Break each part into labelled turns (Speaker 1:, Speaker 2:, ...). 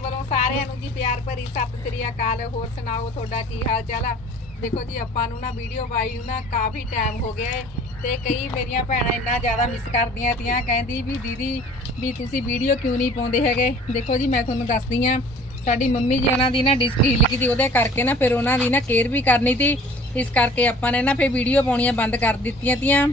Speaker 1: ਵੱਲੋਂ ਸਾਰਿਆਂ ਨੂੰ ਜੀ ਪਿਆਰ ਭਰੀ ਸਤਿ ਸ੍ਰੀ ਅਕਾਲ। ਹੋਰ ਸੁਣਾਓ, ਤੁਹਾਡਾ ਕੀ ਹਾਲ ਚਾਲ ਆ? ਦੇਖੋ ਜੀ, ਆਪਾਂ ਨੂੰ ਨਾ ਵੀਡੀਓ ਪਾਈ ਨਾ ਕਾਫੀ ਟਾਈਮ ਹੋ ਗਿਆ ਏ ਤੇ ਕਈ ਮੇਰੀਆਂ ਭੈਣਾਂ ਇੰਨਾ ਜ਼ਿਆਦਾ ਮਿਸ ਕਰਦੀਆਂ ਤੀਆਂ, ਕਹਿੰਦੀ ਵੀ ਦੀਦੀ, ਵੀ ਤੁਸੀਂ ਵੀਡੀਓ ਕਿਉਂ ਨਹੀਂ ਪਾਉਂਦੇ ਹੈਗੇ? ਦੇਖੋ ਜੀ, ਮੈਂ ਤੁਹਾਨੂੰ ਦੱਸਦੀ ਆ ਸਾਡੀ ਮੰਮੀ ਜੀ ਉਹਨਾਂ ਦੀ ਨਾ ਡਿਸਕ ਹਿੱਲ ਗਈ ਉਹਦੇ ਕਰਕੇ ਨਾ ਫਿਰ ਉਹਨਾਂ ਦੀ ਨਾ ਕੇਅਰ ਵੀ ਕਰਨੀ ਸੀ। ਇਸ ਕਰਕੇ ਆਪਾਂ ਨੇ ਨਾ ਫਿਰ ਵੀਡੀਓ ਪਾਉਣੀਆਂ ਬੰਦ ਕਰ ਦਿੱਤੀਆਂ ਤੀਆਂ।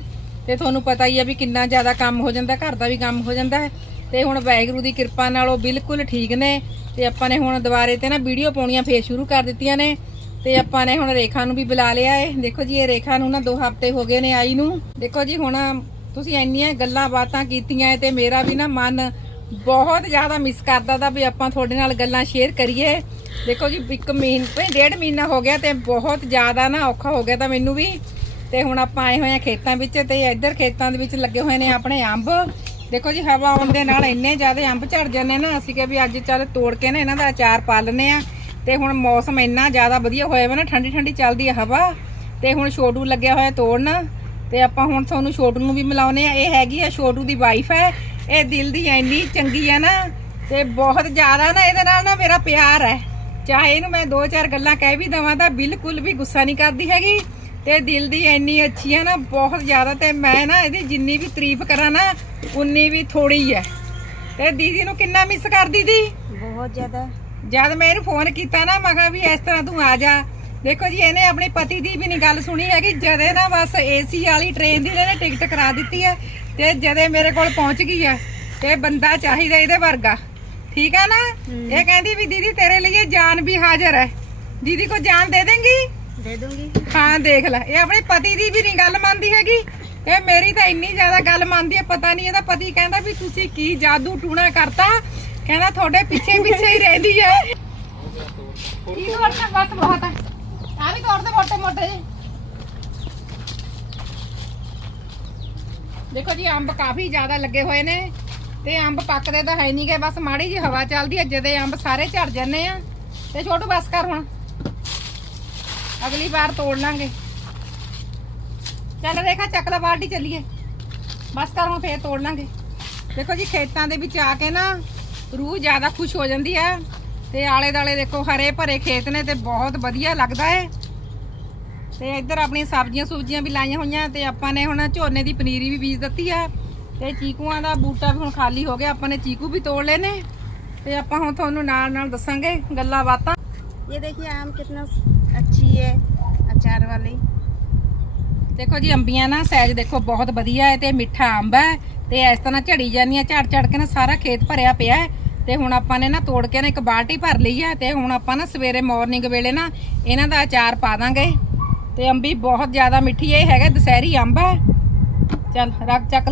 Speaker 1: ਤੇ ਤੁਹਾਨੂੰ ਪਤਾ ਹੀ ਆ ਵੀ ਕਿੰਨਾ ਜ਼ਿਆਦਾ ਕੰਮ ਹੋ ਜਾਂਦਾ, ਘਰ ਦਾ ਵੀ ਕੰਮ ਹੋ ਜਾਂਦਾ ਹੈ। ਤੇ ਹੁਣ ਵਾਹਿਗੁਰੂ ਦੀ ਕਿਰਪਾ ਨਾਲ ਉਹ ਬਿਲਕੁਲ ਠੀਕ ਨੇ ਤੇ ਆਪਾਂ ਨੇ ਹੁਣ ਦੁਬਾਰੇ ਤੇ ਨਾ ਵੀਡੀਓ ਪਾਉਣੀਆਂ ਫੇਰ ਸ਼ੁਰੂ ਕਰ ਦਿੱਤੀਆਂ ਨੇ ਤੇ ਆਪਾਂ ਨੇ ਹੁਣ ਰੇਖਾ ਨੂੰ ਵੀ ਬੁਲਾ ਲਿਆ ਏ। ਦੇਖੋ ਜੀ, ਇਹ ਰੇਖਾ ਨੂੰ ਨਾ 2 ਹਫ਼ਤੇ ਹੋ ਗਏ ਨੇ ਆਈ ਨੂੰ। ਦੇਖੋ ਜੀ, ਹੁਣ ਤੁਸੀਂ ਇੰਨੀਆਂ ਗੱਲਾਂ ਬਾਤਾਂ ਕੀਤੀਆਂ ਏ ਤੇ ਮੇਰਾ ਵੀ ਨਾ ਮਨ ਬਹੁਤ ਜ਼ਿਆਦਾ ਮਿਸ ਕਰਦਾ ਦਾ ਵੀ ਆਪਾਂ ਤੁਹਾਡੇ ਨਾਲ ਗੱਲਾਂ ਸ਼ੇਅਰ ਕਰੀਏ। ਦੇਖੋ ਜੀ, ਇੱਕ ਮਹੀਨਾ ਡੇਢ ਮਹੀਨਾ ਹੋ ਗਿਆ ਤੇ ਬਹੁਤ ਜ਼ਿਆਦਾ ਨਾ ਔਖਾ ਹੋ ਗਿਆ ਤਾਂ ਮੈਨੂੰ ਵੀ। ਤੇ ਹੁਣ ਆਪਾਂ ਆਏ ਹੋਏ ਆ ਖੇਤਾਂ ਵਿੱਚ ਤੇ ਇੱਧਰ ਖੇਤਾਂ ਦੇ ਵਿੱਚ ਲੱਗੇ ਹੋਏ ਨੇ ਆਪਣੇ ਅੰਬ। ਦੇਖੋ ਜੀ, ਹਵਾ ਆਉਣ ਦੇ ਨਾਲ ਇੰਨੇ ਜ਼ਿਆਦਾ ਅੰਬ ਝੜ ਜਾਂਦੇ ਨਾ, ਅਸੀਂ ਕਿਹਾ ਵੀ ਅੱਜ ਚੱਲ ਤੋੜ ਕੇ ਨਾ ਇਹਨਾਂ ਦਾ ਅਚਾਰ ਪਾ ਲੈਨੇ ਆ। ਤੇ ਹੁਣ ਮੌਸਮ ਇੰਨਾ ਜ਼ਿਆਦਾ ਵਧੀਆ ਹੋਇਆ ਵਾ ਨਾ, ਠੰਡੀ ਠੰਡੀ ਚੱਲਦੀ ਆ ਹਵਾ, ਤੇ ਹੁਣ ਛੋਟੂ ਲੱਗਿਆ ਹੋਇਆ ਤੋੜਨ। ਤੇ ਆਪਾਂ ਹੁਣ ਤੁਹਾਨੂੰ ਛੋਟੂ ਨੂੰ ਵੀ ਮਿਲਾਉਨੇ ਆ, ਇਹ ਹੈਗੀ ਆ ਛੋਟੂ ਦੀ ਵਾਈਫ ਹੈ ਇਹ ਦਿਲ ਦੀ ਇੰਨੀ ਚੰਗੀ ਆ ਨਾ, ਤੇ ਬਹੁਤ ਜ਼ਿਆਦਾ ਨਾ ਇਹਦੇ ਨਾਲ ਨਾ ਮੇਰਾ ਪਿਆਰ ਹੈ ਚਾਹੇ ਇਹਨੂੰ ਮੈਂ ਦੋ ਚਾਰ ਗੱਲਾਂ ਕਹਿ ਵੀ ਦਵਾਂ ਤਾਂ ਬਿਲਕੁਲ ਵੀ ਗੁੱਸਾ ਨਹੀਂ ਕਰਦੀ ਹੈਗੀ। ਤੇ ਦਿਲ ਦੀ ਇੰਨੀ ਅੱਛੀ ਆ ਨਾ ਬਹੁਤ ਜ਼ਿਆਦਾ ਤੇ ਮੈਂ ਨਾ ਇਹਦੀ ਜਿੰਨੀ ਵੀ ਤਾਰੀਫ ਕਰਾਂ ਨਾ ਉਨੀ ਵੀ ਥੋੜੀ ਹੈ ਤੇ ਦੀਦੀ ਨੂੰ ਕਿੰਨਾ ਮਿਸ ਕਰਦੀ ਦੀ
Speaker 2: ਬਹੁਤ ਜ਼ਿਆਦਾ।
Speaker 1: ਜਦ ਮੈਂ ਇਹਨੂੰ ਫੋਨ ਕੀਤਾ ਨਾ ਮੈਂ ਕਿਹਾ ਵੀ ਇਸ ਤਰ੍ਹਾਂ ਤੂੰ ਆ ਜਾ। ਦੇਖੋ ਜੀ ਇਹਨੇ ਆਪਣੀ ਪਤੀ ਦੀ ਵੀ ਨਹੀਂ ਗੱਲ ਸੁਣੀ ਹੈਗੀ। ਜਦੇ ਨਾ ਬਸ ਏਸੀ ਵਾਲੀ ਟ੍ਰੇਨ ਦੀ ਇਹਨੇ ਟਿਕਟ ਕਰਾ ਦਿੱਤੀ ਹੈ ਤੇ ਜਦੇ ਮੇਰੇ ਕੋਲ ਪਹੁੰਚ ਗਈ ਹੈ ਤੇ ਬੰਦਾ ਚਾਹੀਦਾ ਇਹਦੇ ਵਰਗਾ। ਠੀਕ ਹੈ ਨਾ? ਇਹ ਕਹਿੰਦੀ ਵੀ ਦੀਦੀ ਤੇਰੇ ਲਈ ਜਾਨ ਵੀ ਹਾਜ਼ਰ ਹੈ। ਦੀਦੀ ਕੋ ਜਾਨ ਦੇ ਦੇਂਗੀ?
Speaker 2: ਦੇ ਦੂੰਗੀ।
Speaker 1: ਹਾਂ ਦੇਖ ਲੈ। ਇਹ ਆਪਣੇ ਪਤੀ ਦੀ ਵੀ ਨਹੀਂ ਗੱਲ ਮੰਨਦੀ ਹੈਗੀ। ਇਹ ਮੇਰੀ ਤਾਂ ਇੰਨੀ ਜ਼ਿਆਦਾ ਗੱਲ ਮੰਨਦੀ ਹੈ ਪਤਾ ਨਹੀਂ ਇਹਦਾ ਪਤੀ ਕਹਿੰਦਾ ਵੀ ਤੁਸੀਂ ਕੀ ਜਾਦੂ ਟੂਣਾ ਕਰਤਾ। ਕਹਿੰਦਾ ਤੁਹਾਡੇ ਪਿੱਛੇ ਪਿੱਛੇ ਹੀ ਰਹਿੰਦੀ ਹੈ। ਕੀ ਤੋੜਨਾ ਬਸ ਬਹੁਤ ਹੈ। ਆ ਵੀ ਤੋੜ ਦੇ ਮੋਟੇ ਮੋਟੇ ਜਿਹੇ। ਦੇਖੋ ਜੀ ਅੰਬ ਕਾਫੀ ਜ਼ਿਆਦਾ ਲੱਗੇ ਹੋਏ ਨੇ। ਤੇ ਅੰਬ ਪੱਕਦੇ ਤਾਂ ਹੈ ਨਹੀਂਗੇ ਬਸ ਮਾੜੀ ਜੀ ਹਵਾ ਚੱਲਦੀ ਹੈ ਜਦੇ ਅੰਬ ਸਾਰੇ ਝੜ ਜਾਂਦੇ ਆ। ਤੇ ਛੋਟੂ ਬਸ ਕਰ ਹੁਣ। ਅਗਲੀ ਵਾਰ ਤੋੜ ਲਾਂਗੇ। ਚੱਲ ਰੇਖਾ, ਚੱਕ ਲੈ ਬਾਲਟੀ, ਚੱਲੀਏ। ਬਸ ਕਰ ਫੇਰ ਤੋੜ ਲਾਂਗੇ। ਦੇਖੋ ਜੀ, ਖੇਤਾਂ ਦੇ ਵਿੱਚ ਆ ਕੇ ਨਾ ਰੂਹ ਜ਼ਿਆਦਾ ਖੁਸ਼ ਹੋ ਜਾਂਦੀ ਹੈ। ਤੇ ਆਲੇ ਦਾਲੇ ਦੇਖੋ ਹਰੇ ਭਰੇ ਖੇਤ ਨੇ ਤੇ ਬਹੁਤ ਵਧੀਆ ਲੱਗਦਾ ਹੈ। ਤੇ ਇੱਧਰ ਆਪਣੀ ਸਬਜ਼ੀਆਂ ਸੁਬਜ਼ੀਆਂ ਵੀ ਲਾਈਆਂ ਹੋਈਆਂ ਤੇ ਆਪਾਂ ਨੇ ਹੁਣ ਝੋਨੇ ਦੀ ਪਨੀਰੀ ਵੀ ਬੀਜ ਦਿੱਤੀ ਆ। ਤੇ ਚੀਕੂਆਂ ਦਾ ਬੂਟਾ ਵੀ ਹੁਣ ਖਾਲੀ ਹੋ ਗਿਆ, ਆਪਾਂ ਨੇ ਚੀਕੂ ਵੀ ਤੋੜ ਲਏ ਨੇ। ਤੇ ਆਪਾਂ ਹੁਣ ਤੁਹਾਨੂੰ ਨਾਲ ਨਾਲ ਦੱਸਾਂਗੇ ਗੱਲਾਂ ਬਾਤਾਂ।
Speaker 2: ਇਹ ਦੇਖੀਏ ਆਮ ਕਿੰਨਾ ਅੱਛੀ ਹੈ ਅਚਾਰ ਵਾਲੀ।
Speaker 1: ਦੇਖੋ ਜੀ, ਅੰਬੀਆਂ ਨਾ ਸਾਈਜ਼ ਦੇਖੋ ਬਹੁਤ ਵਧੀਆ ਹੈ ਤੇ ਮਿੱਠਾ ਅੰਬ ਹੈ ਤੇ ਇਸ ਤਰ੍ਹਾਂ ਝੜੀ ਜਾਂਦੀਆਂ ਝੜ ਝੜ ਕੇ ਨਾ ਸਾਰਾ ਖੇਤ ਭਰਿਆ ਪਿਆ ਹੈ ਤੇ ਹੁਣ ਆਪਾਂ ਨੇ ਨਾ ਤੋੜ ਕੇ ਨਾ ਇੱਕ ਬਾਲਟੀ ਭਰ ਲਈ ਹੈ ਤੇ ਹੁਣ ਆਪਾਂ ਨਾ ਸਵੇਰੇ ਮਾਰਨਿੰਗ ਵੇਲੇ ਨਾ ਇਹਨਾਂ ਦਾ ਅਚਾਰ ਪਾ ਦਾਂਗੇ ਤੇ ਅੰਬੀ ਬਹੁਤ ਜ਼ਿਆਦਾ ਮਿੱਠੀ ਹੈ ਇਹ ਹੈਗਾ ਦੁਸਹਿਰੀ ਅੰਬ ਹੈ ਚੱਲ ਰੱਖ ਚੱਕ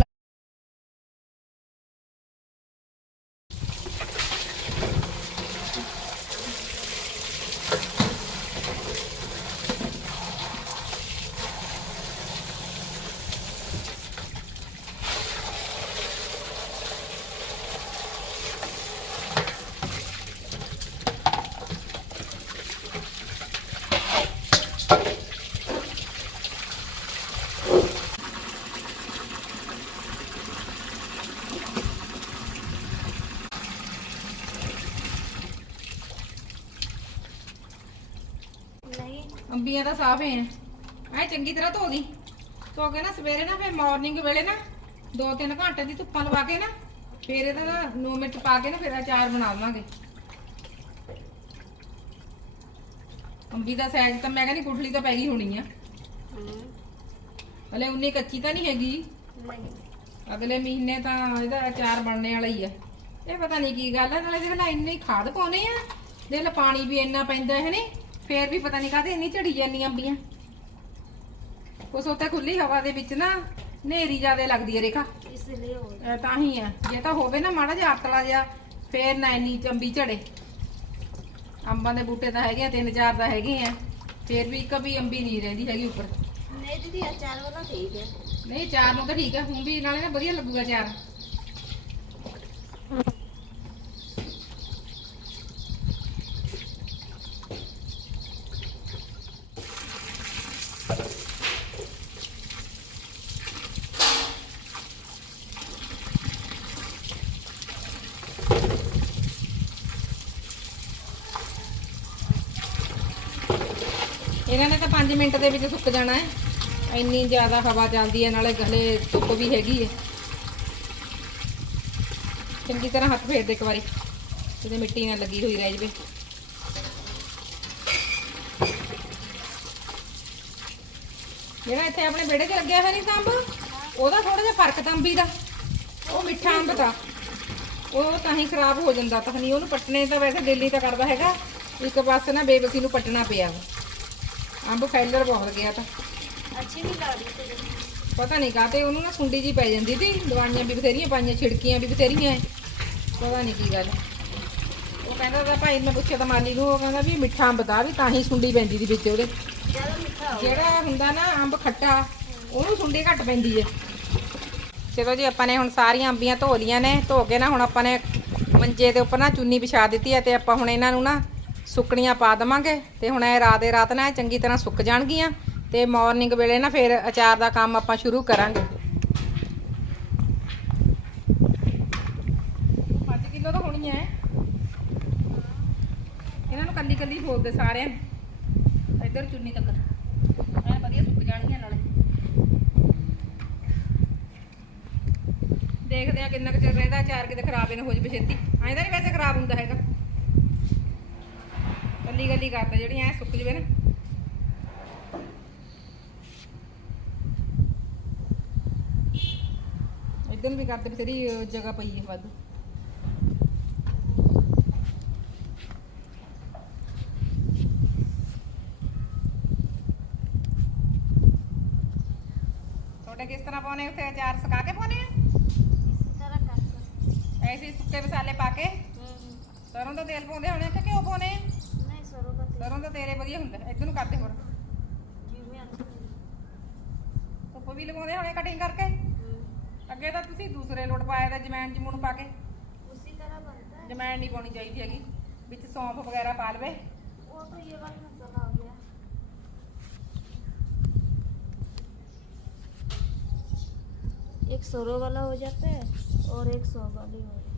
Speaker 1: ਅੰਬੀਆਂ ਤਾਂ ਸਾਫ਼ ਹੈ ਐ ਚੰਗੀ ਤਰ੍ਹਾਂ ਧੋ ਦੀ ਧੋ ਕੇ ਨਾ ਸਵੇਰੇ ਨਾ, ਫਿਰ ਮਾਰਨਿੰਗ ਵੇਲੇ ਨਾ 2-3 ਘੰਟੇ ਦੀ ਧੁੱਪਾਂ ਲਵਾ ਕੇ ਨਾ, ਫੇਰ ਇਹਦਾ ਨਾ 9 ਮਿੰਟ ਪਾ ਕੇ ਨਾ, ਫੇਰ ਅਚਾਰ ਬਣਾ ਲਵਾਂਗੇ। ਅੰਬੀ ਦਾ ਸਾਈਜ਼ ਤਾਂ ਮੈਂ ਕਹਿੰਦੀ ਗੁਠਲੀ ਤਾਂ ਪੈ ਹੋਣੀ ਆ। ਹਲੇ ਉਨੀ ਕੱਚੀ ਤਾਂ ਨਹੀਂ ਹੈਗੀ। ਅਗਲੇ ਮਹੀਨੇ ਤਾਂ ਇਹਦਾ ਅਚਾਰ ਬਣਨੇ ਵਾਲਾ ਹੀ ਆ। ਇਹ ਪਤਾ ਨਹੀਂ ਕੀ ਗੱਲ ਆ ਨਾਲੇ ਦੇਖ ਲੈ ਇੰਨੀ ਖਾਦ ਪਾਉਨੇ ਆ। ਦੇਖ ਲੈ ਪਾਣੀ ਵੀ ਇੰਨਾ ਪੈਂਦਾ ਹੈ ਨਹੀਂ ਫੇਰ ਵੀ ਪਤਾ ਨਹੀਂ ਕਾਹਦੇ ਇੰਨੀ ਝੜੀ ਜਾਂਦੀਆਂ ਅੰਬੀਆਂ। ਕੁਛ ਉੱਤੇ ਖੁੱਲੀ ਹਵਾ ਦੇ ਵਿੱਚ ਨਾ ਨੇਰੀ ਜ਼ਿਆਦਾ ਲੱਗਦੀ ਹੈ ਰੇਖਾ।
Speaker 2: ਇਸ
Speaker 1: ਲਈ ਤਾਂ ਹੀ ਆ ਜੇ ਤਾਂ ਹੋਵੇ ਨਾ ਮਾੜਾ ਜਿਹਾ ਆਤਲਾ ਜਿਹਾ ਫੇਰ ਨਾ ਇੰਨੀ ਚੰਬੀ ਝੜੇ। ਅੰਬਾਂ ਦੇ ਬੂਟੇ ਤਾਂ ਹੈਗੇ ਆ ਤਿੰਨ ਚਾਰ ਤਾਂ ਹੈਗੇ ਆ। ਫੇਰ ਵੀ ਇੱਕ ਅੰਬੀ ਨਹੀਂ ਰਹਿੰਦੀ ਹੈਗੀ ਉੱਪਰ।
Speaker 2: ਨਹੀਂ ਦੀਦੀ ਅਚਾਰ ਵਾਲਾ ਠੀਕ ਹੈ
Speaker 1: ਨਹੀਂ ਚਾਰ ਨੂੰ ਤਾਂ ਠੀਕ ਹੈ ਹੁਣ ਵੀ ਨਾਲੇ ਨਾ ਵਧੀਆ ਲੱਗੂਗਾ ਚਾਰ। 5 ਮਿੰਟ ਦੇ ਵਿੱਚ ਸੁੱਕ ਜਾਣਾ ਹੈ। ਇੰਨੀ ਜ਼ਿਆਦਾ ਹਵਾ ਚੱਲਦੀ ਹੈ, ਨਾਲੇ ਗਲੇ ਧੁੱਪ ਵੀ ਹੈਗੀ ਹੈ। ਚੰਗੀ ਤਰ੍ਹਾਂ ਹੱਥ ਫੇਰ ਦੇ ਇੱਕ ਵਾਰੀ ਕਿਤੇ ਮਿੱਟੀ ਨਾਲ ਲੱਗੀ ਹੋਈ ਰਹਿ ਜਵੇ। ਜਿਹੜਾ ਇੱਥੇ ਆਪਣੇ ਵਿਹੜੇ 'ਚ ਲੱਗਿਆ ਹੋਇਆ ਨਹੀਂ ਤਾਂ ਅੰਬ ਉਹਦਾ ਥੋੜਾ ਜਿਹਾ ਫ਼ਰਕ ਤੰਬੀ ਦਾ। ਉਹ ਮਿੱਠਾ ਅੰਬ ਦਾ। ਉਹ ਤਾਂ ਹੀ ਖਰਾਬ ਹੋ ਜਾਂਦਾ ਤਾਂ ਨਹੀਂ ਉਹਨੂੰ ਪੱਟਣੇ ਤਾਂ ਵੈਸੇ ਦਿੱਲੀ ਤਾਂ ਕਰਦਾ ਹੈਗਾ। ਇੱਕ ਪਾਸੇ ਨਾ ਬੇਬਸੀ ਨੂੰ ਪੱਟਣਾ ਪਿਆ ਵਾ। ਅੰਬ ਫੈਲਰ ਬਹੁਤ ਗਿਆ ਤਾਂ।
Speaker 2: ਅੱਛੀ ਨਹੀਂ ਲੱਗਦੀ
Speaker 1: ਪਤਾ ਨਹੀਂ ਕਾਤੇ ਉਹਨੂੰ ਨਾ ਸੁੰਡੀ ਜੀ ਪੈ ਜਾਂਦੀ ਸੀ ਦਵਾਈਆਂ ਵੀ ਬਥੇਰੀਆਂ ਪਾਈਆਂ ਛਿੜਕੀਆਂ ਵੀ ਬਥੇਰੀਆਂ ਐ। ਪਤਾ ਨਹੀਂ ਕੀ ਗੱਲ। ਉਹ ਕਹਿੰਦਾ ਤਾਂ ਭਾਈ ਨੇ ਪੁੱਛਿਆ ਤਾਂ ਮਾਲੀ ਨੂੰ ਉਹ ਕਹਿੰਦਾ ਵੀ ਮਿੱਠਾ ਅੰਬ ਦਾ ਵੀ ਤਾਂ ਹੀ ਸੁੰਡੀ ਪੈਂਦੀ ਦੀ ਵਿੱਚ ਉਹਦੇ। ਜਿਹੜਾ ਹੁੰਦਾ ਨਾ ਅੰਬ ਖੱਟਾ ਉਹਨੂੰ ਸੁੰਡੀ ਘੱਟ ਪੈਂਦੀ ਐ। ਚਲੋ ਜੀ ਆਪਾਂ ਨੇ ਹੁਣ ਸਾਰੀਆਂ ਅੰਬੀਆਂ ਧੋ ਲੀਆਂ ਨੇ। ਧੋ ਕੇ ਨਾ ਹੁਣ ਆਪਾਂ ਨੇ ਮੰਜੇ ਦੇ ਉੱਪਰ ਨਾ ਚੁੰਨੀ ਵਿਛਾ ਦਿੱਤੀ ਐ ਤੇ ਆਪਾਂ ਹੁਣ ਇਹਨਾਂ ਨੂੰ ਨਾ ਸੁੱਕਣੀਆਂ ਪਾ ਦਵਾਂਗੇ ਤੇ ਹੁਣ ਇਹ ਰਾਤ ਦੇ ਰਾਤ ਨਾ ਚੰਗੀ ਤਰ੍ਹਾਂ ਸੁੱਕ ਜਾਣਗੀਆਂ ਤੇ ਮਾਰਨਿੰਗ ਵੇਲੇ ਨਾ ਫਿਰ ਅਚਾਰ ਦਾ ਕੰਮ ਆਪਾਂ ਸ਼ੁਰੂ ਕਰਾਂਗੇ। 5 ਕਿਲੋ ਤਾਂ ਹੋਣੀਆਂ ਐ। ਇਹਨਾਂ ਨੂੰ ਕੱਲੀ ਕੱਲੀ ਫੋਲਦੇ ਸਾਰਿਆਂ ਨੂੰ। ਇੱਧਰ ਚੁੰਨੀ ਤੱਕ। ਐ ਵਧੀਆ ਸੁੱਕ ਜਾਣਗੀਆਂ ਨਾਲੇ। ਦੇਖਦੇ ਆ ਕਿੰਨਾ ਕੁ ਚਿਰ ਰਹਿੰਦਾ, ਅਚਾਰ ਕਿਤੇ ਖਰਾਬ ਹੀ ਨਾ ਹੋ ਜਾਵੇ ਛੇਤੀ। ਐਂ ਤਾਂ ਨਹੀਂ ਵੈਸੇ ਖਰਾਬ ਹੁੰਦਾ ਹੈਗਾ। ਪਤਲੀ ਗਲੀ ਕਰਦਾ ਜਿਹੜੀ ਐ ਸੁੱਕ ਜਵੇ ਨਾ। ਇਦਾਂ ਵੀ ਕਰਦੇ ਬਥੇਰੀ ਜਗ੍ਹਾ ਪਈ ਹੈ ਵਾਧੂ। ਤੁਹਾਡੇ ਕਿਸ ਤਰ੍ਹਾਂ ਪਾਉਣੇ ਉੱਥੇ ਅਚਾਰ ਸੁਕਾ ਕੇ ਪਾਉਣੇ ਆ? ਐਸੇ ਸੁੱਕੇ ਮਸਾਲੇ ਪਾ ਕੇ? ਸਰੋਂ ਦਾ ਤੇਲ ਪਾਉਂਦੇ ਹੋਣੇ ਕਿ ਘਿਓ ਪਾਉਣੇ ਆ?
Speaker 2: नहीं सरों का तेल
Speaker 1: ਸਰੋਂ ਦਾ ਤੇਲ ਹੀ ਵਧੀਆ ਹੁੰਦਾ ਇੱਧਰ ਨੂੰ ਕਰਦੇ ਹੋਰ
Speaker 2: घी में अच्छा
Speaker 1: ਧੁੱਪ ਵੀ ਲਗਾਉਂਦੇ ਹੋਣੇ ਕਟਿੰਗ ਕਰਕੇ ਅੱਗੇ ਤਾਂ ਤੁਸੀਂ ਦੂਸਰੇ ਲੋਟ ਪਾਇਆ ਦਾ ਜਮੈਣ ਜਮੂਣ ਪਾ ਕੇ
Speaker 2: उसी तरह बनता है
Speaker 1: ਜਮੈਣ ਨਹੀਂ ਪਾਉਣੀ ਚਾਹੀਦੀ ਹੈਗੀ ਵਿੱਚ ਸੌਂਫ ਵਗੈਰਾ ਪਾ ਲਵੇ
Speaker 2: वो तो ये वाला मसाला हो गया एक सरों वाला हो जाता है और एक सौ वाली हो जाती है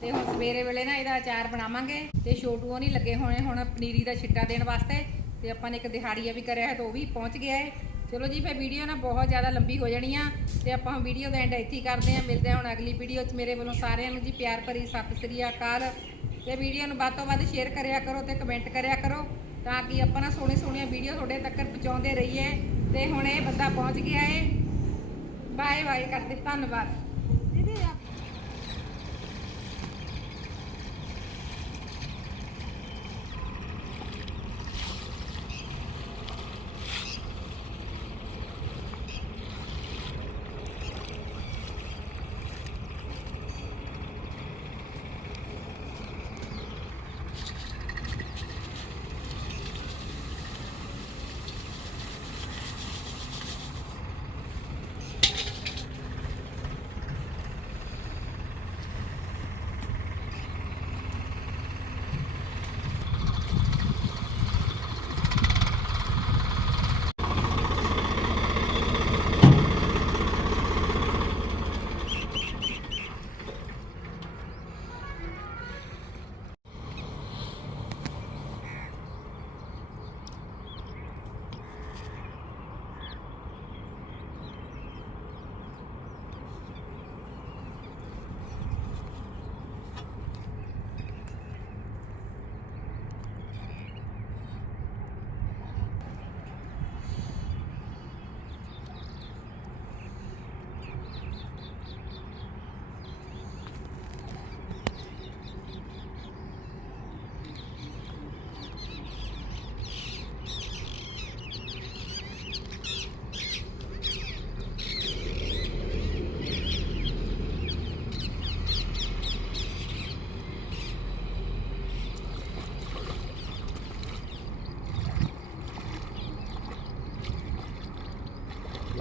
Speaker 1: ਤੇ ਹੁਣ ਸਵੇਰੇ ਵੇਲੇ ਨਾ ਇਹਦਾ ਅਚਾਰ ਬਣਾਵਾਂਗੇ ਤੇ ਛੋਟੂ ਉਹ ਨਹੀਂ ਲੱਗੇ ਹੋਣੇ ਹੁਣ ਪਨੀਰੀ ਦਾ ਛਿੱਟਾ ਦੇਣ ਵਾਸਤੇ ਤੇ ਆਪਾਂ ਨੇ ਇੱਕ ਦਿਹਾੜੀਆ ਵੀ ਕਰਿਆ ਹੈ ਤੇ ਉਹ ਵੀ ਪਹੁੰਚ ਗਿਆ ਹੈ। ਚਲੋ ਜੀ, ਫਿਰ ਵੀਡੀਓ ਨਾ ਬਹੁਤ ਜ਼ਿਆਦਾ ਲੰਬੀ ਹੋ ਜਾਣੀ ਆ ਤੇ ਆਪਾਂ ਵੀਡੀਓ ਦਾ ਐਂਡ ਇੱਥੇ ਕਰਦੇ ਆ ਮਿਲਦੇ ਹਾਂ ਹੁਣ ਅਗਲੀ ਵੀਡੀਓ 'ਚ। ਮੇਰੇ ਵੱਲੋਂ ਸਾਰਿਆਂ ਨੂੰ ਜੀ ਪਿਆਰ ਭਰੀ ਸਤਿ ਸ੍ਰੀ ਅਕਾਲ। ਤੇ ਵੀਡੀਓ ਨੂੰ ਵੱਧ ਤੋਂ ਵੱਧ ਸ਼ੇਅਰ ਕਰਿਆ ਕਰੋ ਤੇ ਕਮੈਂਟ ਕਰਿਆ ਕਰੋ ਤਾਂ ਕਿ ਆਪਾਂ ਨਾ ਸੋਹਣੀ ਸੋਹਣੀਆਂ ਵੀਡੀਓ ਤੁਹਾਡੇ ਤੱਕ ਪਹੁੰਚਾਉਂਦੇ ਰਹੀਏ। ਤੇ ਹੁਣ ਇਹ ਬੰਦਾ ਪਹੁੰਚ ਗਿਆ ਏ। ਬਾਏ ਬਾਏ ਕਰਦੇ ਧੰਨਵਾਦ।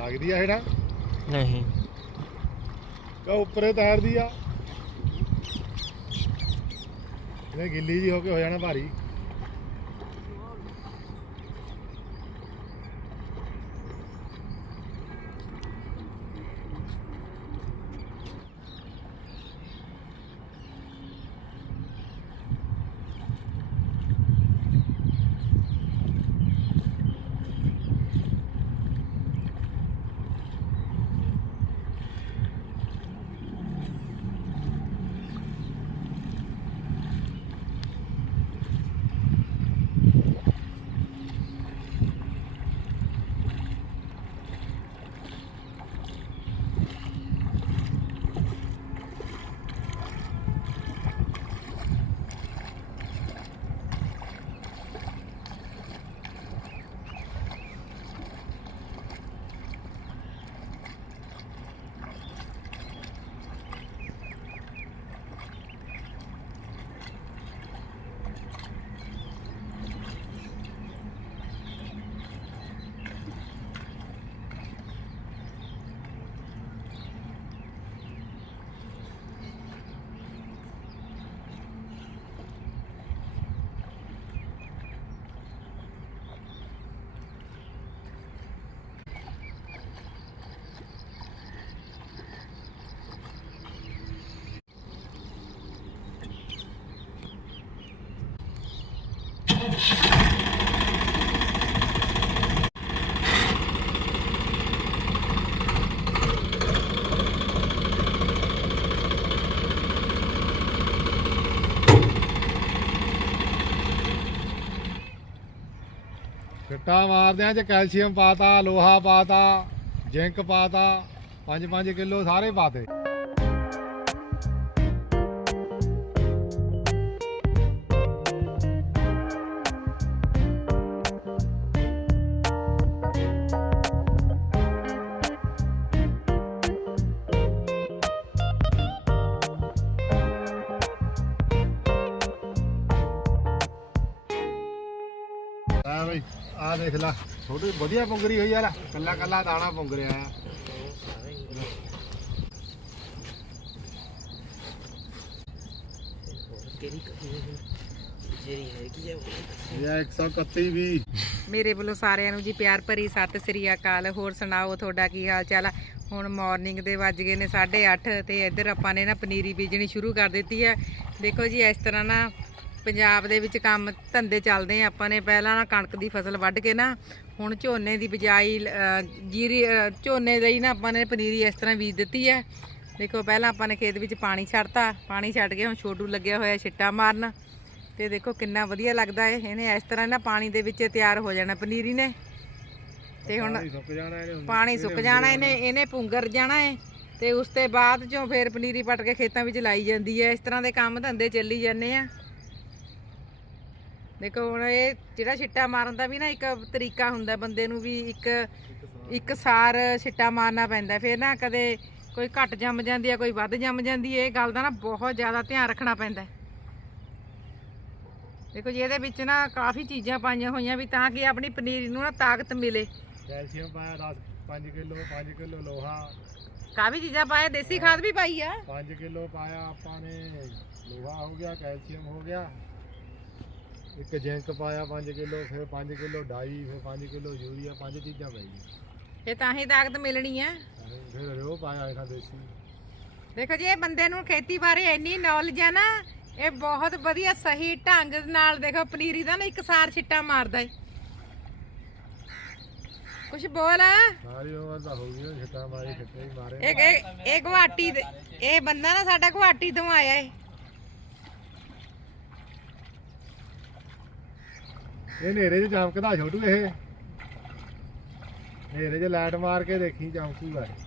Speaker 3: ਲੱਗਦੀ ਆ ਜਿਹੜਾ
Speaker 4: ਨਹੀਂ।
Speaker 3: ਕਾ ਉੱਪਰੇ ਤੈਰਦੀ ਆ। ਇਹਨੇ ਗਿੱਲੀ ਜੀ ਹੋ ਕੇ ਹੋ ਜਾਣਾ ਭਾਰੀ। ਛਿੱਟਾ ਮਾਰਦਿਆਂ ਚ ਕੈਲਸ਼ੀਅਮ ਪਾਤਾ ਲੋਹਾ ਪਾਤਾ ਜ਼ਿੰਕ ਪਾਤਾ 5-5 ਕਿਲੋ ਸਾਰੇ ਪਾਤੇ। ਬਈ ਆ ਦੇਖ ਲੈ ਛੋਟੀ ਵਧੀਆ ਪੁੰਗਰੀ ਹੋਈ ਆ ਕੱਲਾ ਕੱਲਾ ਦਾਣਾ ਪੁੰਗ ਰਿਹਾ ਆ। ਇਹ 131 ਵੀ
Speaker 1: ਮੇਰੇ ਵੱਲੋਂ ਸਾਰਿਆਂ ਨੂੰ ਜੀ ਪਿਆਰ ਭਰੀ ਸਤਿ ਸ੍ਰੀ ਅਕਾਲ। ਹੋਰ ਸੁਣਾਓ, ਤੁਹਾਡਾ ਕੀ ਹਾਲ ਚਾਲ ਆ? ਹੁਣ ਮਾਰਨਿੰਗ ਦੇ ਵੱਜ ਗਏ ਨੇ 8:30 ਤੇ ਇੱਧਰ ਆਪਾਂ ਨੇ ਨਾ ਪਨੀਰੀ ਬੀਜਣੀ ਸ਼ੁਰੂ ਕਰ ਦਿੱਤੀ ਹੈ ਦੇਖੋ ਜੀ, ਇਸ ਤਰ੍ਹਾਂ ਨਾ ਪੰਜਾਬ ਦੇ ਵਿੱਚ ਕੰਮ ਧੰਦੇ ਚੱਲਦੇ ਆ। ਆਪਾਂ ਨੇ ਪਹਿਲਾਂ ਨਾ ਕਣਕ ਦੀ ਫਸਲ ਵੱਢ ਕੇ ਨਾ ਹੁਣ ਝੋਨੇ ਦੀ ਬਿਜਾਈ ਜੀਰੀ ਝੋਨੇ ਦੀ ਨਾ ਆਪਾਂ ਨੇ ਪਨੀਰੀ ਇਸ ਤਰ੍ਹਾਂ ਬੀਜ ਦਿੱਤੀ ਹੈ ਦੇਖੋ ਪਹਿਲਾਂ ਆਪਾਂ ਨੇ ਖੇਤ ਵਿੱਚ ਪਾਣੀ ਛੱਡਤਾ। ਪਾਣੀ ਛੱਡ ਕੇ ਹੁਣ ਛੋਟੂ ਲੱਗਿਆ ਹੋਇਆ ਛਿੱਟਾ ਮਾਰਨ। ਤੇ ਦੇਖੋ ਕਿੰਨਾ ਵਧੀਆ ਲੱਗਦਾ ਹੈ ਇਹਨੇ ਇਸ ਤਰ੍ਹਾਂ ਨਾ ਪਾਣੀ ਦੇ ਵਿੱਚ ਤਿਆਰ ਹੋ ਜਾਣਾ ਪਨੀਰੀ ਨੇ। ਤੇ ਹੁਣ
Speaker 3: ਪਾਣੀ ਸੁੱਕ ਜਾਣਾ ਇਹਨੇ ਹੁਣ।
Speaker 1: ਪਾਣੀ ਸੁੱਕ ਜਾਣਾ ਇਹਨੇ ਇਹਨੇ ਪੁੰਗਰ ਜਾਣਾ ਹੈ ਤੇ ਉਸ ਤੋਂ ਬਾਅਦ ਚੋਂ ਫੇਰ ਪਨੀਰੀ ਪੱਟ ਕੇ ਖੇਤਾਂ ਵਿੱਚ ਲਾਈ ਜਾਂਦੀ ਹੈ ਇਸ ਤਰ੍ਹਾਂ ਦੇ ਕੰਮ ਧੰਦੇ ਚੱਲੀ ਜਾਂਦੇ ਆ। ਦੇਖੋ ਹੁਣ ਇਹ ਜਿਹੜਾ ਛਿੱਟਾ ਮਾਰਨ ਦਾ ਵੀ ਨਾ ਇੱਕ ਤਰੀਕਾ ਹੁੰਦਾ ਬੰਦੇ ਨੂੰ ਵੀ ਇੱਕ ਇੱਕ ਸਾਰ ਛਿੱਟਾ ਮਾਰਨਾ ਪੈਂਦਾ ਫਿਰ ਨਾ ਕਦੇ ਕੋਈ ਘੱਟ ਜੰਮ ਜਾਂਦੀ ਹੈ ਕੋਈ ਵੱਧ ਜੰਮ ਜਾਂਦੀ ਹੈ ਇਹ ਗੱਲ ਦਾ ਨਾ ਬਹੁਤ ਜ਼ਿਆਦਾ ਧਿਆਨ ਰੱਖਣਾ ਪੈਂਦਾ। ਦੇਖੋ ਜੀ ਇਹਦੇ ਵਿੱਚ ਨਾ ਕਾਫੀ ਚੀਜ਼ਾਂ ਪਾਈਆਂ ਹੋਈਆਂ ਵੀ ਤਾਂ ਕਿ ਆਪਣੀ ਪਨੀਰੀ ਨੂੰ ਨਾ ਤਾਕਤ ਮਿਲੇ।
Speaker 3: ਕੈਲਸ਼ੀਅਮ ਪਾਇਆ 10 5 ਕਿਲੋ 5 ਕਿਲੋ ਲੋਹਾ।
Speaker 1: ਕਾਫੀ ਚੀਜ਼ਾਂ ਪਾਏ ਦੇਸੀ ਖਾਦ ਵੀ ਪਾਈ ਆ।
Speaker 3: 5 ਕਿਲੋ ਪਾਇਆ ਆਪਾਂ ਨੇ। ਲੋਹਾ ਹੋ ਗਿਆ ਕੈਲਸ਼ੀਅਮ ਹੋ ਗਿਆ। ਇੱਕ ਜ਼ਿੰਕ ਪਾਇਆ 5 ਕਿਲੋ ਫਿਰ 5 ਕਿਲੋ ਡਾਈ ਫਿਰ 5 ਕਿਲੋ ਯੂਰੀਆ ਪੰਜ ਚੀਜ਼ਾਂ ਪਈਆਂ
Speaker 1: ਇਹ ਤਾਂ ਹੀ ਤਾਕਤ ਮਿਲਣੀ ਆ।
Speaker 3: ਫਿਰ ਰਿਓ ਪਾਇਆ ਇਹਨਾਂ ਦੇਸੀ।
Speaker 1: ਦੇਖੋ ਜੀ ਇਹ ਬੰਦੇ ਨੂੰ ਖੇਤੀ ਬਾਰੇ ਇੰਨੀ ਨੌਲੇਜ ਆ ਨਾ ਇਹ ਬਹੁਤ ਵਧੀਆ ਸਹੀ ਢੰਗ ਨਾਲ ਦੇਖੋ ਪਨੀਰੀ ਦਾ ਨਾ ਇੱਕ ਸਾਰ ਛਿੱਟਾ ਮਾਰਦਾ ਏ। ਕੁਛ ਬੋਲ।
Speaker 3: ਸਾਰੀ ਉਮਰ ਤਾਂ ਹੋ ਗਈ ਛਿੱਟਾ ਮਾਰੀ ਛਿੱਟੇ ਹੀ ਮਾਰੇ।
Speaker 1: ਇਹ ਇਹ- ਇਹ ਗੁਹਾਟੀ ਦੇ ਇਹ ਬੰਦਾ ਨਾ ਸਾਡਾ ਗੁਹਾਟੀ ਤੋਂ ਆਇਆ ਏ।
Speaker 3: ਇਹ ਹਨੇਰੇ 'ਚ ਚਮਕਦਾ ਛੋਟੂ ਇਹ ਹਨੇਰੇ 'ਚ ਲਾਈਟ ਮਾਰ ਕੇ ਦੇਖੀ ਚਮਕੂਗਾ ਇਹ।